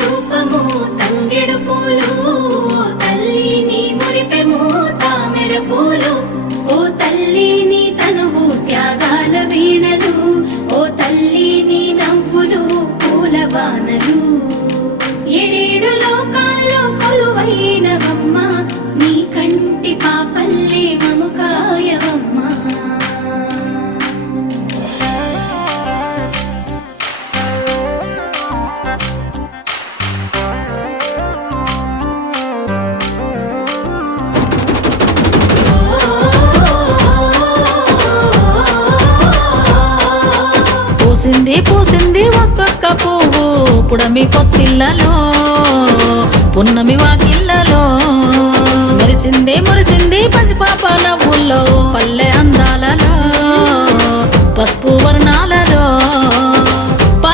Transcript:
రూపము తంగెడు పూలు, ఓ తల్లి నీ మురిపెము తామెర పూలు. ఓ తల్లి నీ తనువు త్యాగాల వీణలు, ఓ తల్లి నీ నవ్వులు పూల బాణలు. ఏడేడు లోకాల్లో కొలువైనవమ్మ, నీ కంటి పాపల్లే మము కాయవమ్మా. పూసింది పూసింది ఒక్కొక్క పువ్వు పుడమి పొత్తిళ్ళలో, పున్నమి వాకిళ్ళలో. మురిసింది మురిసింది పసిపాప నవ్వుల్లో, పల్లె